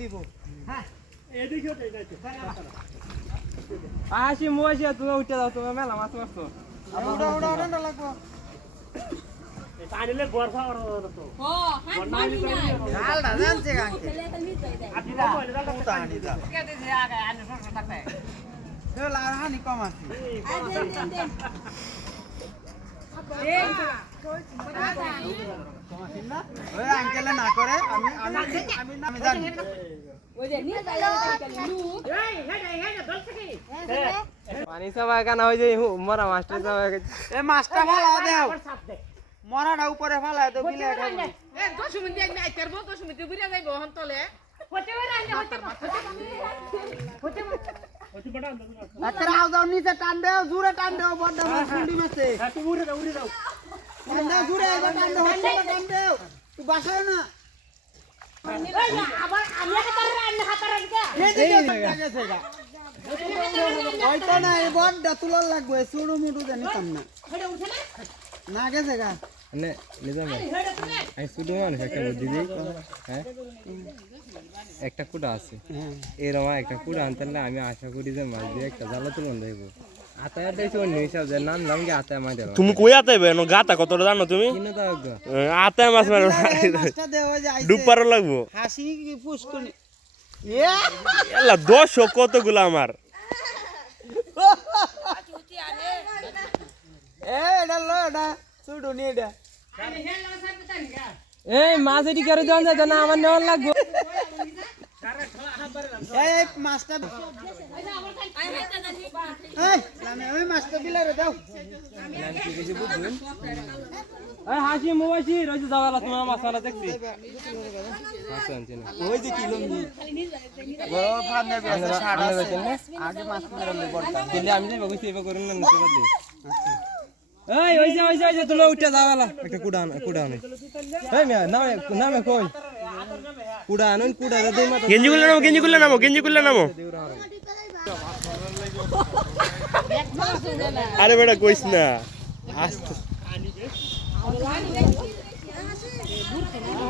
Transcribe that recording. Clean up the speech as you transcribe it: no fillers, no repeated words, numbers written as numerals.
দিব হ্যাঁ এদিকেও তাই যাইতে আসি মুয়াশি তুমি উঠে দাও তুমি মেলা মাছ মারছো উড়া উড়া উড়া না লাগবো পানিলে বর্ষা ওর তো ও হাত মানি না ডালটা জানছে কাকে খেলে খেলে মিট হয়ে যায় আপনি তো কইলে দাও পুতা আনি দাও কে দিছে আগে আনি সরষে থাকতে দেও লা হানি কম আছে আর দেন দেন দেন ওই আঙ্কেলে না করে আমি আমি আমি আমি জানি ওই যে নিয়ে যায় কালি লু এই হেডে হেডে দল থেকে পানি সবাই কানা হই যাই মরা মাস্টার সবাই এ মাছটা ফালা দাও সাপ দে মরাটা উপরে ফালা দাও বিলে খাবো এ 10 মিনিট এক নাই করব 10 মিনিট বুড়া যাইবো হন তলে হতে পারে আনতে হতে হতে বড় একটা আও দাও নিচে টান দাও জোরে টান দাও বড় মাছ কুন্ডি মাছে হ্যাঁ তুমি উড়ে দাও টান দাও জোরে টান দাও হচ্ছে টান দাও তুই বাসায় না আবার আমি একটা রান্না হাতে রাখা এই দিকে গেছে গা ওইটা না এই বড়টা তুলার লাগবে ছোড়ো মুটু জানিতাম না হেডে উঠে না না গেছে গা নে নিজাম আমি শুধু মানুষ একটা বুদ্ধি দিই হ্যাঁ একটা কুড়া আছে এরকম একটা কুড়া আনতালে আমি আশা করি যে মাছ দিয়ে একটা জালা তুলন দেব আতায় দেখছি অন্য হিসাব যে নাম নাম কি আতায় মাছ দেব তুমি কই আতে বেনো গাতা কতটা জানো তুমি কিনে দাও গো আতে মাছ মারো মাছটা দেও যে আইছে ডুবপারও লাগবো হাসি কি ফুসকুনি এলা 10 কতগুলো আমার এ এটা লো এটা ছুডু নি এটা এই মাছ এটি করে দেওয়া যায় না আমার নেওয়ার লাগবে এই মাছটা এই লামে ওই মাছটা বিলারে দাও এই হাসি মুবাসি রইছে যাওয়ালা তোমার মাছালা দেখছি মাছ আনছি না ওই যে কিলো নি বড় ফান্ডে বেছে সাড়া আছে আগে মাছ মেরে লই বড়টা কিন্তু আমি যাই বগি সেবা করুন না নিতে পারলি এই ওই যে তুমি উঠে যাওয়ালা একটা কুড়া আনে এই মিয়া নামে কই কুড়া আনুন কুড়া দেই মাথা গেঞ্জি খুললে নামো আরে বেটা কইস না আস্তে